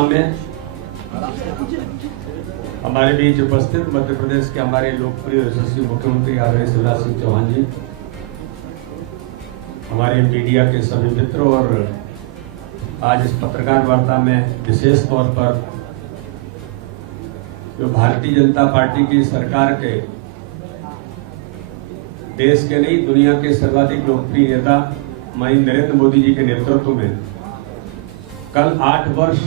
में हमारे बीच उपस्थित मध्य प्रदेश के हमारे लोकप्रिय यशस्वी मुख्यमंत्री आदरणीय शिवराज सिंह चौहान जी, हमारे मीडिया के सभी मित्रों और आज इस पत्रकार वार्ता में विशेष तौर पर जो भारतीय जनता पार्टी की सरकार के देश के नहीं दुनिया के सर्वाधिक लोकप्रिय नेता माननीय नरेंद्र मोदी जी के नेतृत्व में कल 8 वर्ष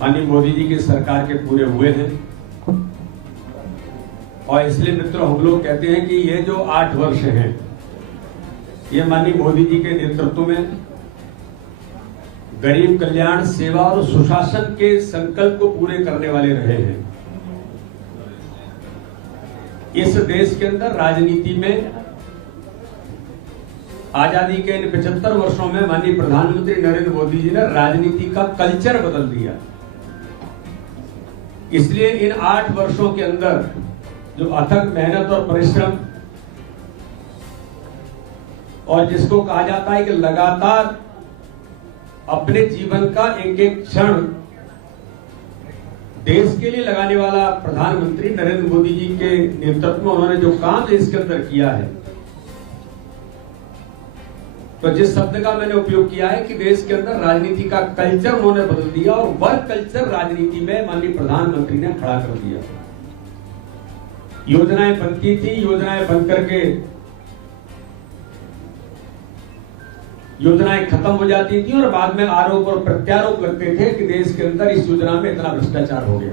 माननीय मोदी जी की सरकार के पूरे हुए हैं। और इसलिए मित्रों हम लोग कहते हैं कि ये जो 8 वर्ष हैं ये माननीय मोदी जी के नेतृत्व में गरीब कल्याण, सेवा और सुशासन के संकल्प को पूरे करने वाले रहे हैं। इस देश के अंदर राजनीति में आजादी के इन 75 वर्षों में माननीय प्रधानमंत्री नरेंद्र मोदी जी ने राजनीति का कल्चर बदल दिया। इसलिए इन 8 वर्षों के अंदर जो अथक मेहनत और परिश्रम और जिसको कहा जाता है कि लगातार अपने जीवन का एक एक क्षण देश के लिए लगाने वाला प्रधानमंत्री नरेंद्र मोदी जी के नेतृत्व में उन्होंने जो काम इसके अंदर किया है, तो जिस शब्द का मैंने उपयोग किया है कि देश के अंदर राजनीति का कल्चर उन्होंने बदल दिया और वर्क कल्चर राजनीति में माननीय प्रधानमंत्री ने खड़ा कर दिया। योजनाएं बनती थी, योजनाएं बन करके योजनाएं खत्म हो जाती थी और बाद में आरोप और प्रत्यारोप लगते थे कि देश के अंदर इस योजना में इतना भ्रष्टाचार हो गया।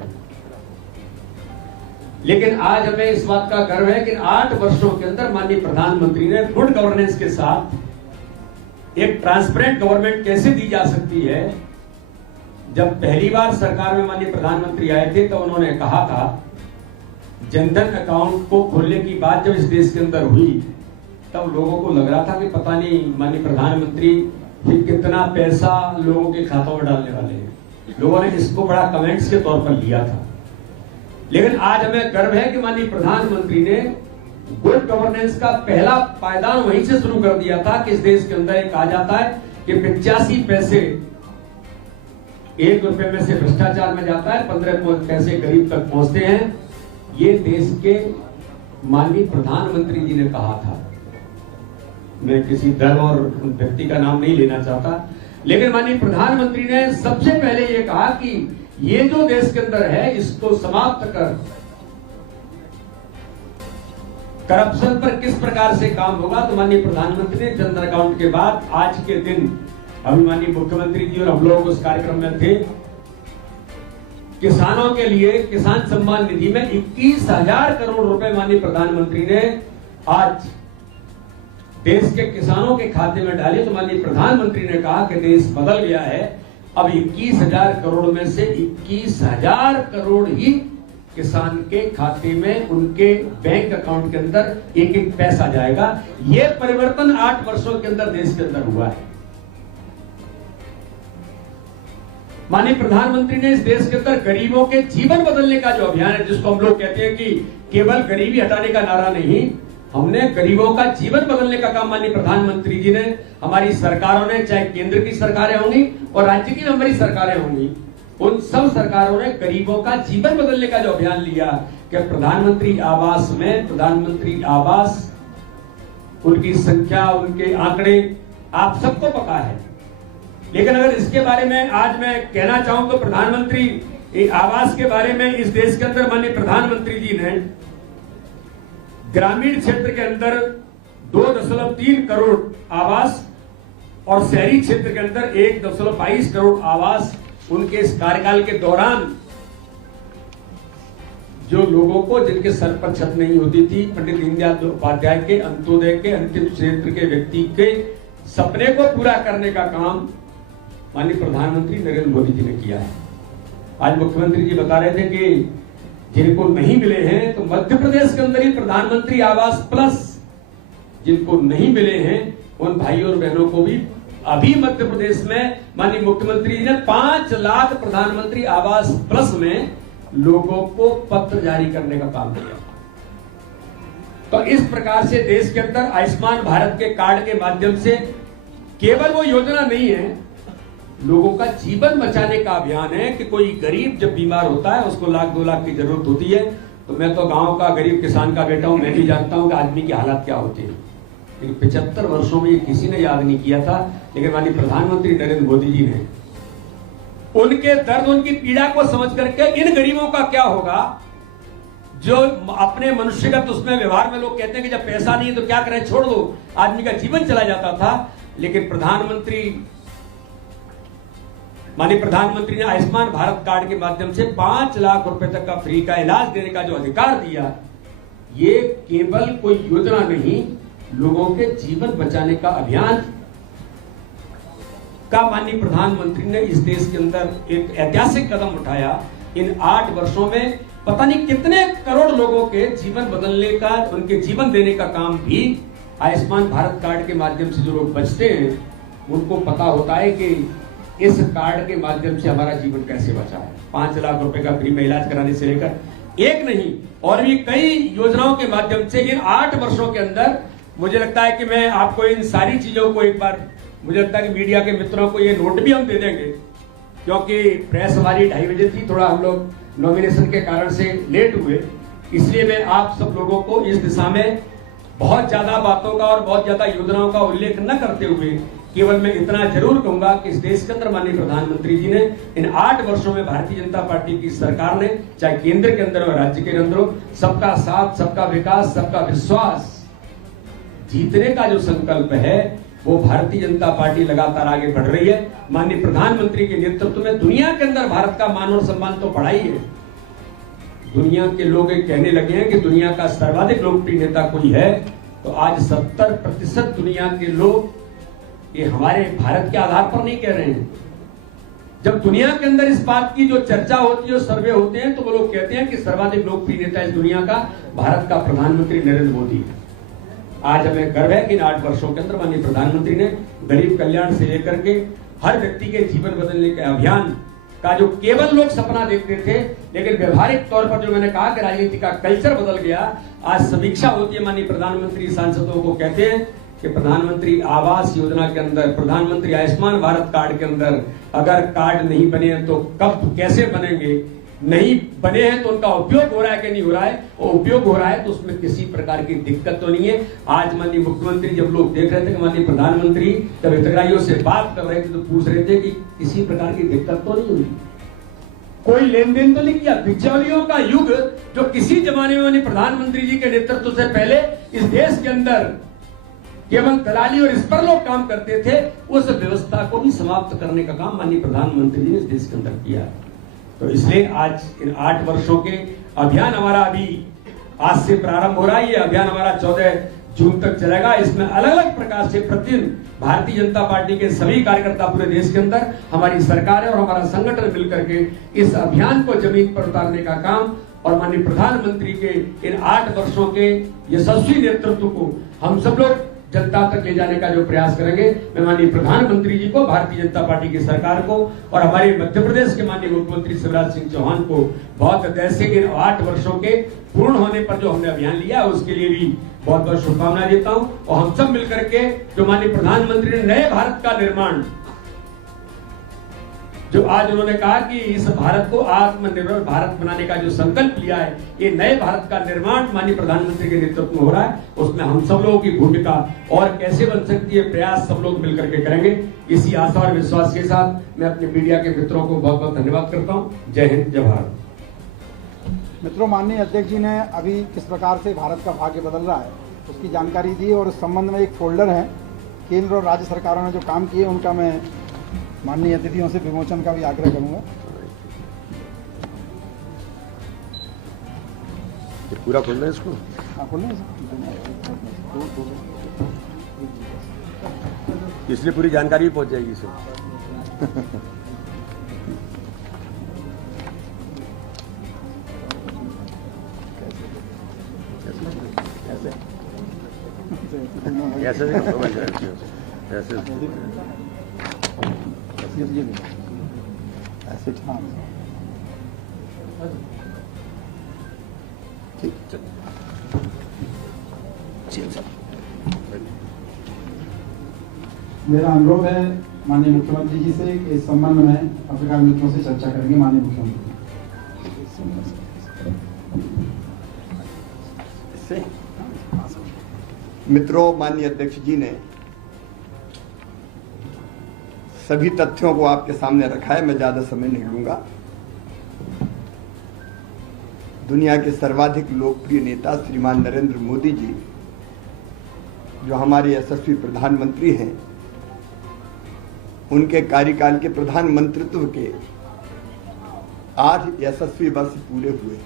लेकिन आज हमें इस बात का गर्व है कि 8 वर्षों के अंदर माननीय प्रधानमंत्री ने गुड गवर्नेंस के साथ एक ट्रांसपेरेंट गवर्नमेंट कैसे दी जा सकती है। जब पहली बार सरकार में माननीय प्रधानमंत्री आए थे तो उन्होंने कहा था जनधन अकाउंट को खोलने की बात जब इस देश के अंदर हुई तब लोगों को लग रहा था कि पता नहीं माननीय प्रधानमंत्री कितना पैसा लोगों के खातों में डालने वाले हैं। लोगों ने इसको बड़ा कमेंट्स के तौर पर लिया था। लेकिन आज हमें गर्व है कि माननीय प्रधानमंत्री ने गुड गवर्नेंस का पहला पायदान वहीं से शुरू कर दिया था कि इस देश के अंदर कहा जाता है कि 85 पैसे 1 रुपए में से भ्रष्टाचार में जाता है, 15 पैसे गरीब तक पहुंचते हैं। ये देश के माननीय प्रधानमंत्री जी ने कहा था। मैं किसी दल और व्यक्ति का नाम नहीं लेना चाहता, लेकिन माननीय प्रधानमंत्री ने सबसे पहले ये कहा कि ये जो देश के अंदर है इसको समाप्त कर करप्शन पर किस प्रकार से काम होगा। तो माननीय प्रधानमंत्री ने जनधन अकाउंट के बाद आज के दिन अभी माननीय मुख्यमंत्री जी और हम लोग उस कार्यक्रम में थे, किसानों के लिए किसान सम्मान निधि में 21,000 करोड़ रुपए माननीय प्रधानमंत्री ने आज देश के किसानों के खाते में डाले। तो माननीय प्रधानमंत्री ने कहा कि देश बदल गया है। अब 21,000 करोड़ में से 21,000 करोड़ ही किसान के खाते में उनके बैंक अकाउंट के अंदर एक एक पैसा जाएगा। यह परिवर्तन 8 वर्षों के अंदर देश के अंदर हुआ है। माननीय प्रधानमंत्री ने इस देश के अंदर गरीबों के जीवन बदलने का जो अभियान है, जिसको हम लोग कहते हैं कि केवल गरीबी हटाने का नारा नहीं, हमने गरीबों का जीवन बदलने का काम माननीय प्रधानमंत्री जी ने, हमारी सरकारों ने, चाहे केंद्र की सरकारें होंगी और राज्य की हमारी सरकारें होंगी, उन सब सरकारों ने गरीबों का जीवन बदलने का जो अभियान लिया कि प्रधानमंत्री आवास में प्रधानमंत्री आवास उनकी संख्या, उनके आंकड़े आप सबको पता है। लेकिन अगर इसके बारे में आज मैं कहना चाहूं तो प्रधानमंत्री आवास के बारे में इस देश के अंदर माननीय प्रधानमंत्री जी ने ग्रामीण क्षेत्र के अंदर 2.3 करोड़ आवास और शहरी क्षेत्र के अंदर 1.22 करोड़ आवास उनके इस कार्यकाल के दौरान जो लोगों को जिनके सर पर छत नहीं होती थी, पंडित दीनदयाल उपाध्याय के अंत्योदय के अंतिम क्षेत्र के व्यक्ति के सपने को पूरा करने का काम माननीय प्रधानमंत्री नरेंद्र मोदी जी ने किया है। आज मुख्यमंत्री जी बता रहे थे कि जिनको नहीं मिले हैं तो मध्य प्रदेश के अंदर ही प्रधानमंत्री आवास प्लस जिनको नहीं मिले हैं उन भाइयों और बहनों को भी अभी मध्य प्रदेश में माननीय मुख्यमंत्री जी ने 5 लाख प्रधानमंत्री आवास प्लस में लोगों को पत्र जारी करने का काम किया। तो इस प्रकार से देश के अंदर आयुष्मान भारत के कार्ड के माध्यम से केवल वो योजना नहीं है लोगों का जीवन बचाने का अभियान है कि कोई गरीब जब बीमार होता है उसको 1-2 लाख की जरूरत होती है, तो मैं तो गांव का गरीब किसान का बेटा हूं, मैं भी जानता हूं कि आदमी की हालत क्या होती है। लेकिन 75 वर्षों में ये किसी ने याद नहीं किया था, लेकिन माननीय प्रधानमंत्री नरेंद्र मोदी जी ने उनके दर्द, उनकी पीड़ा को समझ करके इन गरीबों का क्या होगा, जो अपने मनुष्यगत उसमें व्यवहार में लोग कहते हैं कि जब पैसा नहीं है तो क्या करें, छोड़ दो, आदमी का जीवन चला जाता था। लेकिन माननीय प्रधानमंत्री ने आयुष्मान भारत कार्ड के माध्यम से 5 लाख रुपए तक का फ्री का इलाज देने का जो अधिकार दिया, ये केवल कोई योजना नहीं, लोगों के जीवन बचाने का अभियान का माननीय प्रधानमंत्री ने इस देश के अंदर एक ऐतिहासिक कदम उठाया। इन 8 वर्षों में पता नहीं कितने करोड़ लोगों के जीवन बदलने का, उनके जीवन देने का काम भी आयुष्मान भारत कार्ड के माध्यम से जो लोग बचते हैं उनको पता होता है कि इस कार्ड के माध्यम से हमारा जीवन कैसे बचा है। 5 लाख रुपए का फ्री में इलाज कराने से लेकर एक नहीं और भी कई योजनाओं के माध्यम से इन 8 वर्षों के अंदर मुझे लगता है कि मैं आपको इन सारी चीजों को एक बार, मुझे लगता है कि मीडिया के मित्रों को ये नोट भी हम दे देंगे, क्योंकि प्रेस हमारी 2:30 बजे थी, थोड़ा हम लोग नॉमिनेशन के कारण से लेट हुए, इसलिए मैं आप सब लोगों को इस दिशा में बहुत ज्यादा बातों का और बहुत ज्यादा योजनाओं का उल्लेख न करते हुए केवल मैं इतना जरूर कहूंगा कि इस देश के अंदर माननीय प्रधानमंत्री जी ने इन 8 वर्षों में भारतीय जनता पार्टी की सरकार ने, चाहे केंद्र के अंदर और राज्य के अंदर, सबका साथ, सबका विकास, सबका विश्वास जीतने का जो संकल्प है वो भारतीय जनता पार्टी लगातार आगे बढ़ रही है। माननीय प्रधानमंत्री के नेतृत्व में दुनिया के अंदर भारत का मान और सम्मान तो बढ़ा ही है। दुनिया के लोग कहने लगे हैं कि दुनिया का सर्वाधिक लोकप्रिय नेता कोई है, तो आज 70% दुनिया के लोग ये हमारे भारत के आधार पर नहीं कह रहे हैं। जब दुनिया के अंदर इस बात की जो चर्चा होती है, सर्वे होते हैं, तो वो लोग कहते हैं कि सर्वाधिक लोकप्रिय नेता इस दुनिया का भारत का प्रधानमंत्री नरेंद्र मोदी है। आज हमें गर्व है कि इन 8 वर्षों के अंदर माननीय प्रधानमंत्री ने गरीब कल्याण से लेकर के हर व्यक्ति के जीवन बदलने के अभियान का जो केवल लोग सपना देखते थे, लेकिन व्यवहारिक तौर पर जो मैंने कहा कि राजनीति का कल्चर बदल गया। आज समीक्षा होती है, माननीय प्रधानमंत्री सांसदों को कहते हैं कि प्रधानमंत्री आवास योजना के अंदर, प्रधानमंत्री आयुष्मान भारत कार्ड के अंदर अगर कार्ड नहीं बने तो कब कैसे बनेंगे, नहीं बने हैं तो उनका उपयोग हो रहा है कि नहीं हो रहा है, और उपयोग हो रहा है तो उसमें किसी प्रकार की दिक्कत तो नहीं है। आज माननीय मुख्यमंत्री जब लोग देख रहे थे कि माननीय प्रधानमंत्री जब हितग्राहियों से बात कर रहे थे तो पूछ रहे थे कि किसी प्रकार की दिक्कत तो नहीं हुई, कोई लेन देन तो नहीं किया। बिचौलियों का युग जो किसी जमाने में माननीय प्रधानमंत्री जी के नेतृत्व से पहले इस देश के अंदर केवल दलाली और इस पर लोग काम करते थे, उस व्यवस्था को भी समाप्त करने का काम माननीय प्रधानमंत्री जी ने इस देश के अंदर किया। तो इसलिए आज इन 8 वर्षों के अभियान हमारा अभी आज से प्रारंभ हो रहा है। ये अभियान हमारा 14 जून तक चलेगा। इसमें अलग अलग प्रकार से प्रतिदिन भारतीय जनता पार्टी के सभी कार्यकर्ता पूरे देश के अंदर, हमारी सरकार और हमारा संगठन मिलकर के इस अभियान को जमीन पर उतारने का काम और माननीय प्रधानमंत्री के इन 8 वर्षों के यशस्वी नेतृत्व को हम सब लोग जनता तक ले जाने का जो प्रयास करेंगे। मैं माननीय प्रधानमंत्री जी को, भारतीय जनता पार्टी की सरकार को और हमारे मध्य प्रदेश के माननीय मुख्यमंत्री शिवराज सिंह चौहान को बहुत हृदय से इन 8 वर्षों के पूर्ण होने पर जो हमने अभियान लिया है उसके लिए भी बहुत बहुत शुभकामनाएं देता हूं। और हम सब मिलकर के जो माननीय प्रधानमंत्री ने नए भारत का निर्माण, जो आज उन्होंने कहा कि इस भारत को आत्मनिर्भर भारत बनाने का जो संकल्प लिया है, ये नए भारत का निर्माण माननीय प्रधानमंत्री के नेतृत्व में हो रहा है। उसमें हम सब लोगों की भूमिका और कैसे बन सकती है, प्रयास सब लोग मिलकर के करेंगे। इसी आशा और विश्वास के साथ मैं अपने मीडिया के मित्रों को बहुत बहुत धन्यवाद करता हूँ। जय हिंद, जय भारत। मित्रों, माननीय अध्यक्ष जी ने अभी किस प्रकार से भारत का भाग्य बदल रहा है उसकी जानकारी दी और इस संबंध में एक फोल्डर है, केंद्र और राज्य सरकारों ने जो काम किए उनका मैं माननीय अतिथियों से विमोचन का भी आग्रह करूंगा। पूरा खोलना है इसको? हाँ, खोलना है। इसलिए पूरी जानकारी भी पहुंच जाएगी इसे। ऐसे मेरा अनुरोध है माननीय मुख्यमंत्री जी से कि इस संबंध में पत्रकार मित्रों से चर्चा करेंगे। माननीय मुख्यमंत्री। मित्रों, माननीय अध्यक्ष जी ने सभी तथ्यों को आपके सामने रखा है, मैं ज्यादा समय नहीं लूंगा। दुनिया के सर्वाधिक लोकप्रिय नेता श्रीमान नरेंद्र मोदी जी, जो हमारे यशस्वी प्रधानमंत्री हैं, उनके कार्यकाल के प्रधानमंत्रित्व के 8 यशस्वी वर्ष पूरे हुए।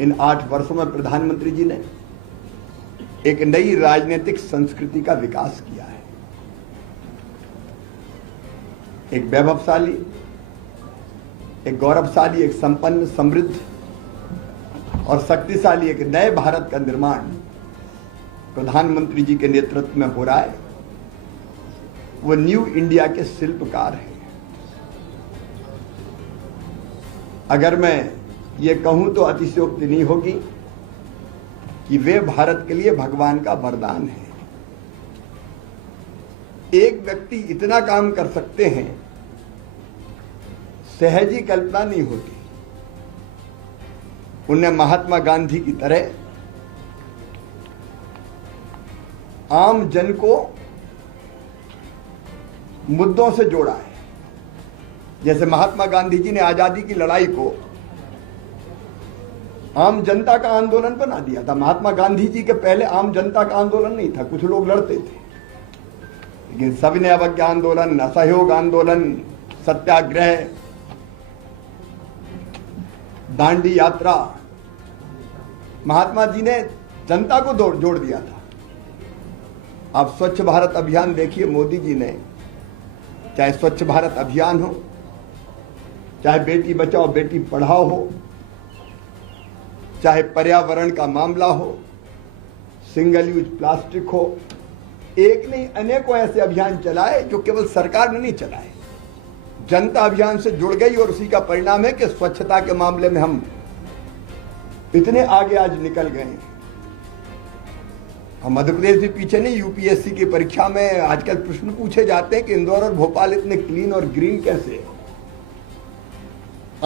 इन 8 वर्षों में प्रधानमंत्री जी ने एक नई राजनीतिक संस्कृति का विकास किया है। एक वैभवशाली, एक गौरवशाली, एक संपन्न, समृद्ध और शक्तिशाली एक नए भारत का निर्माण प्रधानमंत्री जी के नेतृत्व में हो रहा है। वो न्यू इंडिया के शिल्पकार हैं। अगर मैं ये कहूं तो अतिशयोक्ति नहीं होगी कि वे भारत के लिए भगवान का वरदान है। एक व्यक्ति इतना काम कर सकते हैं, सहज ही कल्पना नहीं होती। उन्हें महात्मा गांधी की तरह आम जन को मुद्दों से जोड़ा है। जैसे महात्मा गांधी जी ने आजादी की लड़ाई को आम जनता का आंदोलन बना दिया था। महात्मा गांधी जी के पहले आम जनता का आंदोलन नहीं था, कुछ लोग लड़ते थे, लेकिन सविनय अवज्ञा आंदोलन, असहयोग आंदोलन, सत्याग्रह, दांडी यात्रा, महात्मा जी ने जनता को जोड़ दिया था। आप स्वच्छ भारत अभियान देखिए, मोदी जी ने, चाहे स्वच्छ भारत अभियान हो, चाहे बेटी बचाओ बेटी पढ़ाओ हो, चाहे पर्यावरण का मामला हो, सिंगल यूज प्लास्टिक हो, एक नहीं अनेकों ऐसे अभियान चलाए जो केवल सरकार ने नहीं चलाए, जनता अभियान से जुड़ गई। और उसी का परिणाम है कि स्वच्छता के मामले में हम इतने आगे आज निकल गए हैं। हम मध्य प्रदेश भी पीछे नहीं। यूपीएससी की परीक्षा में आजकल प्रश्न पूछे जाते हैं कि इंदौर और भोपाल इतने क्लीन और ग्रीन कैसे।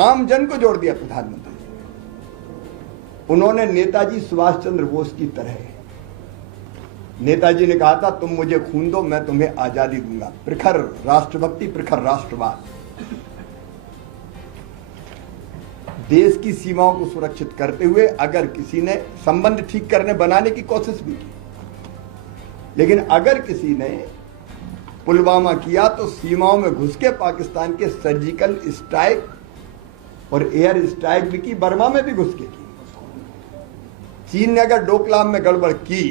आम जन को जोड़ दिया प्रधानमंत्री। उन्होंने नेताजी सुभाष चंद्र बोस की तरह, नेताजी ने कहा था, तुम मुझे खून दो, मैं तुम्हें आजादी दूंगा। प्रखर राष्ट्रभक्ति, प्रखर राष्ट्रवाद। देश की सीमाओं को सुरक्षित करते हुए अगर किसी ने संबंध ठीक करने बनाने की कोशिश भी की, लेकिन अगर किसी ने पुलवामा किया तो सीमाओं में घुस के पाकिस्तान के सर्जिकल स्ट्राइक और एयर स्ट्राइक भी की, बर्मा में भी घुस के की। चीन ने अगर डोकलाम में गड़बड़ की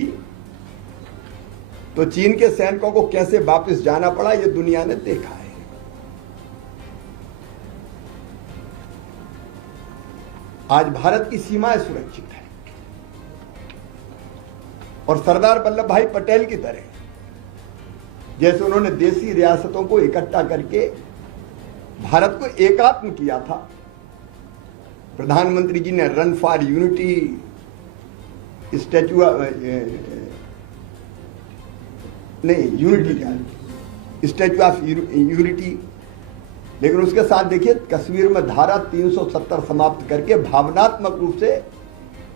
तो चीन के सैनिकों को कैसे वापस जाना पड़ा, यह दुनिया ने देखा है। आज भारत की सीमाएं सुरक्षित है और सरदार वल्लभ भाई पटेल की तरह, जैसे उन्होंने देसी रियासतों को इकट्ठा करके भारत को एकात्म किया था। प्रधानमंत्री जी ने run for unity, statue statue of unity, लेकिन उसके साथ देखिए कश्मीर में धारा 370 समाप्त करके भावनात्मक रूप से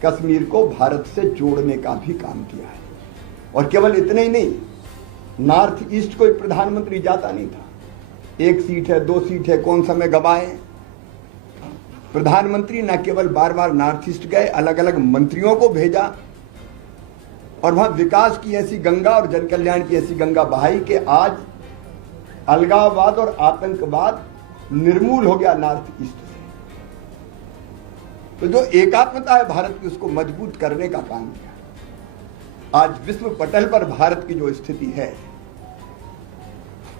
कश्मीर को भारत से जोड़ने का भी काम किया है। और केवल इतने ही नहीं, नॉर्थ ईस्ट कोई प्रधानमंत्री जाता नहीं था। 1 सीट है, 2 सीट है, कौन समय गवाए। प्रधानमंत्री न केवल बार बार नॉर्थ ईस्ट गए, अलग अलग मंत्रियों को भेजा और वहां विकास की ऐसी गंगा और जन कल्याण की ऐसी गंगा बहाई कि आज अलगाववाद और आतंकवाद निर्मूल हो गया नॉर्थ ईस्ट से। तो जो एकात्मता है भारत की, उसको मजबूत करने का काम किया। आज विश्व पटल पर भारत की जो स्थिति है,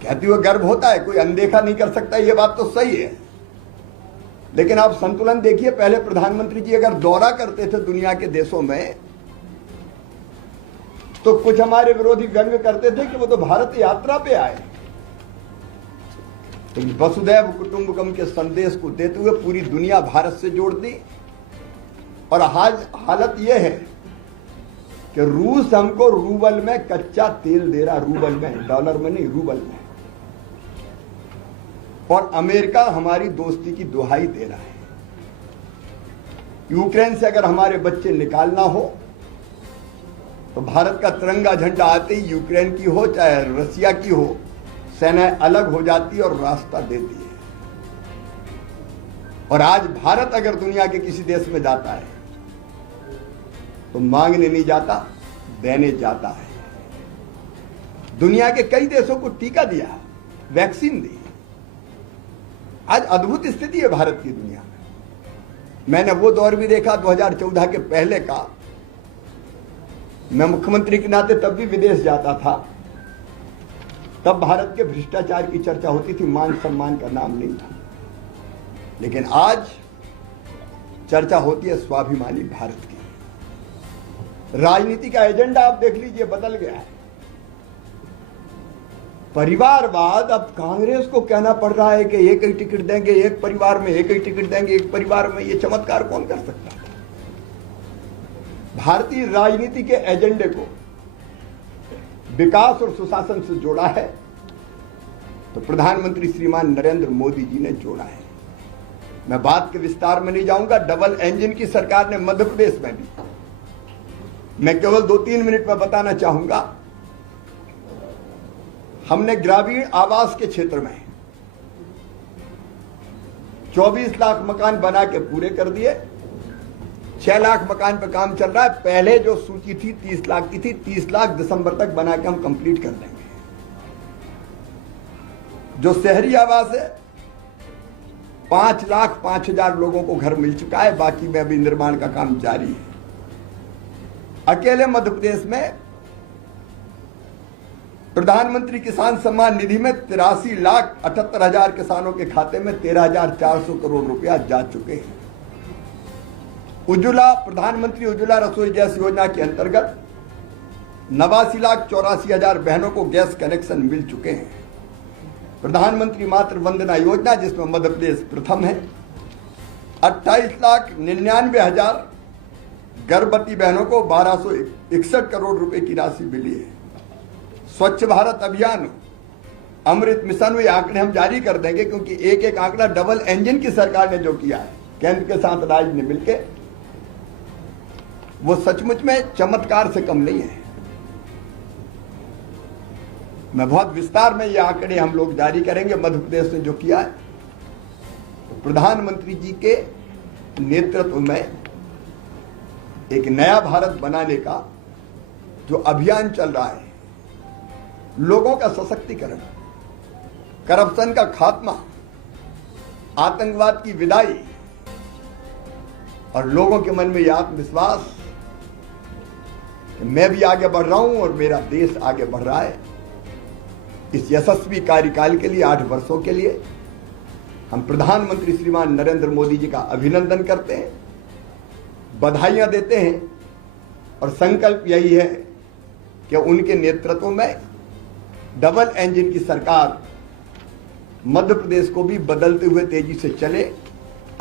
कहते हुए गर्व होता है, कोई अनदेखा नहीं कर सकता, ये बात तो सही है। लेकिन आप संतुलन देखिए, पहले प्रधानमंत्री जी अगर दौरा करते थे दुनिया के देशों में तो कुछ हमारे विरोधी व्यंग करते थे कि वो तो भारत यात्रा पे आए। तो वसुधैव कुटुंबकम के संदेश को देते हुए पूरी दुनिया भारत से जोड़ दी। और आज हालत यह है कि रूस हमको रूबल में कच्चा तेल दे रहा, रूबल में, डॉलर में नहीं, रूबल में, और अमेरिका हमारी दोस्ती की दुहाई दे रहा है। यूक्रेन से अगर हमारे बच्चे निकालना हो तो भारत का तिरंगा झंडा आते ही यूक्रेन की हो चाहे रसिया की हो, सेनाएं अलग हो जाती है और रास्ता देती है। और आज भारत अगर दुनिया के किसी देश में जाता है तो मांगने नहीं जाता, देने जाता है। दुनिया के कई देशों को टीका दिया, वैक्सीन दी। आज अद्भुत स्थिति है भारत की दुनिया में। मैंने वो दौर भी देखा 2014 के पहले का। मैं मुख्यमंत्री के नाते तब भी विदेश जाता था, तब भारत के भ्रष्टाचार की चर्चा होती थी, मान सम्मान का नाम नहीं था। लेकिन आज चर्चा होती है स्वाभिमानी भारत की। राजनीति का एजेंडा आप देख लीजिए, बदल गया है। परिवारवाद अब कांग्रेस को कहना पड़ रहा है कि एक ही टिकट देंगे, एक परिवार में एक ही टिकट देंगे, एक परिवार में। ये चमत्कार कौन कर सकता है? भारतीय राजनीति के एजेंडे को विकास और सुशासन से जोड़ा है तो प्रधानमंत्री श्रीमान नरेंद्र मोदी जी ने जोड़ा है। मैं बात के विस्तार में नहीं जाऊंगा। डबल इंजन की सरकार ने मध्य प्रदेश में भी, मैं केवल 2-3 मिनट में बताना चाहूंगा, हमने ग्रामीण आवास के क्षेत्र में 24 लाख मकान बना के पूरे कर दिए। 6 लाख मकान पर काम चल रहा है। पहले जो सूची थी 30 लाख की थी, 30 लाख दिसंबर तक बना के हम कंप्लीट कर देंगे। जो शहरी आवास है 5,05,000 लोगों को घर मिल चुका है, बाकी में अभी निर्माण का काम जारी है। अकेले मध्य प्रदेश में प्रधानमंत्री किसान सम्मान निधि में 83,78,000 किसानों के खाते में 13,400 करोड़ रुपया जा चुके हैं। उज्ज्वला, प्रधानमंत्री उज्ज्वला रसोई गैस योजना के अंतर्गत 89,84,000 बहनों को गैस कनेक्शन मिल चुके हैं। प्रधानमंत्री मातृ वंदना योजना, जिसमें मध्य प्रदेश प्रथम है, 28,99,000 गर्भवती बहनों को 1,261 करोड़ रुपए की राशि मिली है। स्वच्छ भारत अभियान, अमृत मिशन, ये आंकड़े हम जारी कर देंगे, क्योंकि एक एक आंकड़ा डबल इंजन की सरकार ने जो किया है केंद्र के साथ राज्य ने मिलकर, वो सचमुच में चमत्कार से कम नहीं है। मैं बहुत विस्तार में ये आंकड़े हम लोग जारी करेंगे। मध्य प्रदेश ने जो किया है, तो प्रधानमंत्री जी के नेतृत्व में एक नया भारत बनाने का जो अभियान चल रहा है, लोगों का सशक्तिकरण, करप्शन का खात्मा, आतंकवाद की विदाई और लोगों के मन में यह आत्मविश्वास कि मैं भी आगे बढ़ रहा हूं और मेरा देश आगे बढ़ रहा है। इस यशस्वी कार्यकाल के लिए, 8 वर्षों के लिए, हम प्रधानमंत्री श्रीमान नरेंद्र मोदी जी का अभिनंदन करते हैं, बधाइयां देते हैं और संकल्प यही है कि उनके नेतृत्व में डबल इंजन की सरकार मध्य प्रदेश को भी बदलते हुए तेजी से चले।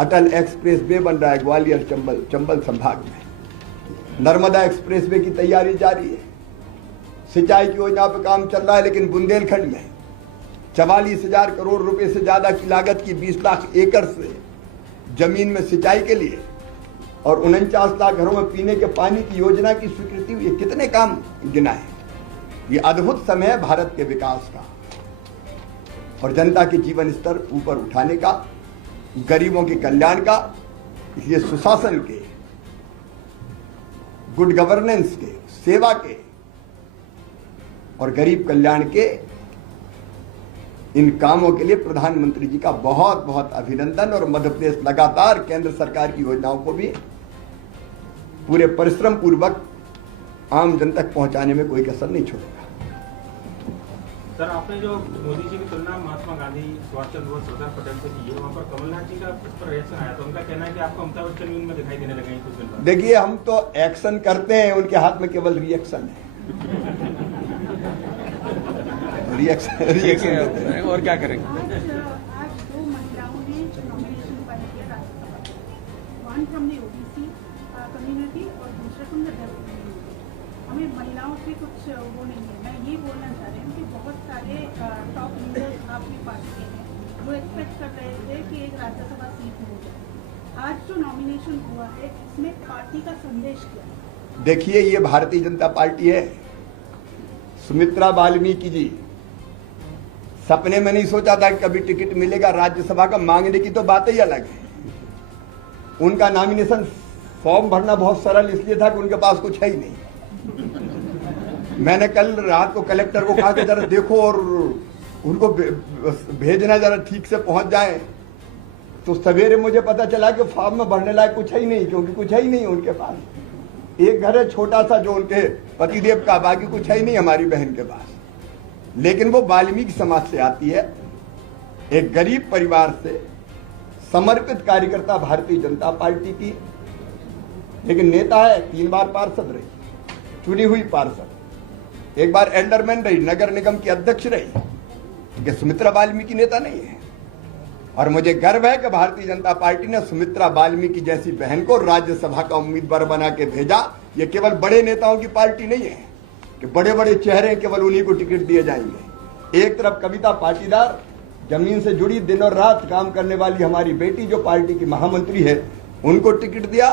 अटल एक्सप्रेस वे बन रहा है ग्वालियर चंबल संभाग में, नर्मदा एक्सप्रेस वे की तैयारी जारी है, सिंचाई की योजना पर काम चल रहा है। लेकिन बुंदेलखंड में 44,000 करोड़ रुपए से ज्यादा की लागत की 20 लाख एकड़ से जमीन में सिंचाई के लिए और 49 लाख घरों में पीने के पानी की योजना की स्वीकृति हुई। कितने काम गिनाए। ये अद्भुत समय है भारत के विकास का और जनता के जीवन स्तर ऊपर उठाने का, गरीबों के कल्याण का। इसलिए सुशासन के, गुड गवर्नेंस के, सेवा के और गरीब कल्याण के इन कामों के लिए प्रधानमंत्री जी का बहुत बहुत अभिनंदन। और मध्य प्रदेश लगातार केंद्र सरकार की योजनाओं को भी पूरे परिश्रम पूर्वक आम जन तक पहुंचाने में कोई कसर नहीं छोड़ेगा। सर, आपने जो मोदी जी की तुलना महात्मा गांधी, सुभाष चंद्र बोस, सरदार पटेल से की है, वहाँ पर कमलनाथ जी का इस पर रिएक्शन आया था। उनका कहना है कि आपको अमिताभ बच्चन भी उनमें दिखाई देने लगे हैं कुछ दिन बाद। देखिए, हम तो एक्शन करते हैं, उनके हाथ में केवल रिएक्शन है। रिएक्शन और क्या करेंगे? आज 2 महिलाओं ने नॉमिनेशन फाइल किया Rajya Sabha, one from the OBC community और दूसरा फ्रॉम द दलित कम्युनिटी। हमें महिलाओं से कुछ वो नहीं है। मैं ये बोलना चाह रही हूँ कि बहुत सारे टॉप लीडर्स आपकी पार्टी के हैं जो एक्सपेक्ट कर रहे थे कि एक राज्यसभा सीट हो जाए। आज जो नॉमिनेशन हुआ है इसमें पार्टी का संदेश क्या है? देखिए, ये भारतीय जनता पार्टी है। सुमित्रा वाल्मीकि जी सपने में नहीं सोचा था कि कभी टिकट मिलेगा राज्यसभा का। मांगने की तो बात ही अलग है। उनका नॉमिनेशन फॉर्म भरना बहुत सरल इसलिए था कि उनके पास कुछ है ही नहीं। मैंने कल रात को कलेक्टर को कहा कि जरा देखो और उनको भेजना, जरा ठीक से पहुंच जाए। तो सवेरे मुझे पता चला कि फॉर्म में भरने लायक कुछ है ही नहीं, क्योंकि कुछ है ही नहीं उनके पास। एक घर है छोटा सा जो उनके पतिदेव का, बाकी कुछ है ही नहीं हमारी बहन के पास। लेकिन वो वाल्मीकि समाज से आती है, एक गरीब परिवार से, समर्पित कार्यकर्ता भारतीय जनता पार्टी की, लेकिन नेता है। 3 बार पार्षद रही, चुनी हुई पार्षद, एक बार एल्डरमैन रही, नगर निगम की अध्यक्ष रही। कि सुमित्रा वाल्मीकि नेता नहीं है। और मुझे गर्व है कि भारतीय जनता पार्टी ने सुमित्रा वाल्मीकि जैसी बहन को राज्यसभा का उम्मीदवार बना के भेजा। ये केवल बड़े नेताओं की पार्टी नहीं है कि बड़े बड़े चेहरे केवल उन्हीं को टिकट दिए जाएंगे। एक तरफ कविता पाटीदार, जमीन से जुड़ी दिन और रात काम करने वाली हमारी बेटी जो पार्टी की महामंत्री है, उनको टिकट दिया,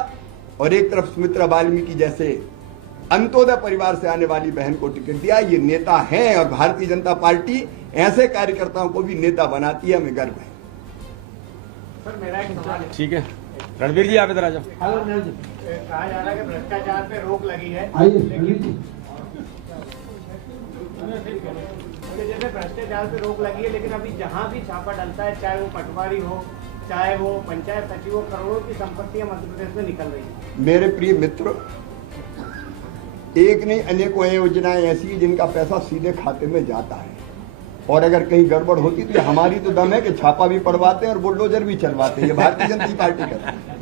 और एक तरफ सुमित्रा वाल्मीकि जैसे अंत्योदय परिवार से आने वाली बहन को टिकट दिया। ये नेता हैं, और भारतीय जनता पार्टी ऐसे कार्यकर्ताओं को भी नेता बनाती है। हमें गर्व है। सर, मेरा एक सवाल है। ठीक है, रणवीर जी आप इधर आ जाओ। कहा जा रहा है कि भ्रष्टाचार पे रोक लगी है, जैसे भ्रष्टाचार पे रोक लगी है, लेकिन अभी जहाँ भी छापा डलता है, चाहे वो पटवारी हो, चाहे वो पंचायत सचिव हो, करोड़ों की संपत्तियां मध्य प्रदेश में निकल रही है। मेरे प्रिय मित्र, एक नहीं अनेकों योजनाएं ऐसी हैं जिनका पैसा सीधे खाते में जाता है, और अगर कहीं गड़बड़ होती तो हमारी तो दम है कि छापा भी पड़वाते हैं और बुलडोजर भी चलवाते हैं। ये भारतीय जनता पार्टी करती है।